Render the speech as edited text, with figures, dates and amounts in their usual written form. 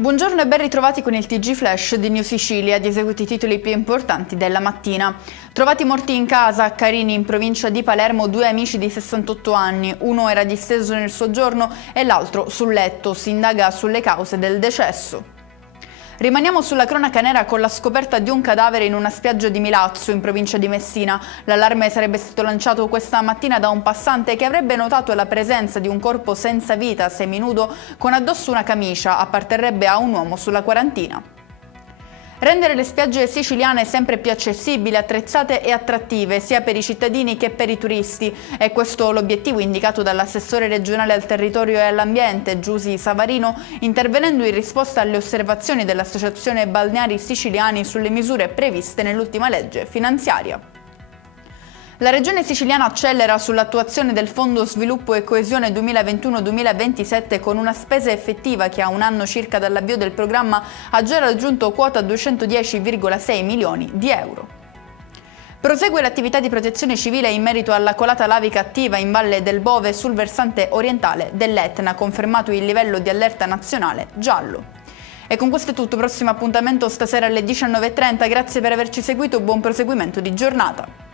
Buongiorno e ben ritrovati con il TG Flash di New Sicilia, di eseguiti i titoli più importanti della mattina. Trovati morti in casa a Carini, in provincia di Palermo, due amici di 68 anni. Uno era disteso nel soggiorno e l'altro sul letto. Si indaga sulle cause del decesso. Rimaniamo sulla cronaca nera con la scoperta di un cadavere in una spiaggia di Milazzo, in provincia di Messina. L'allarme sarebbe stato lanciato questa mattina da un passante che avrebbe notato la presenza di un corpo senza vita, seminudo, con addosso una camicia. Apparterrebbe a un uomo sulla quarantina. Rendere le spiagge siciliane sempre più accessibili, attrezzate e attrattive, sia per i cittadini che per i turisti. È questo l'obiettivo indicato dall'assessore regionale al territorio e all'ambiente, Giusy Savarino, intervenendo in risposta alle osservazioni dell'Associazione Balneari Siciliani sulle misure previste nell'ultima legge finanziaria. La Regione siciliana accelera sull'attuazione del Fondo Sviluppo e Coesione 2021-2027 con una spesa effettiva che a un anno circa dall'avvio del programma ha già raggiunto quota 210,6 milioni di euro. Prosegue l'attività di protezione civile in merito alla colata lavica attiva in Valle del Bove sul versante orientale dell'Etna, confermato il livello di allerta nazionale giallo. E con questo è tutto, prossimo appuntamento stasera alle 19:30, grazie per averci seguito, buon proseguimento di giornata.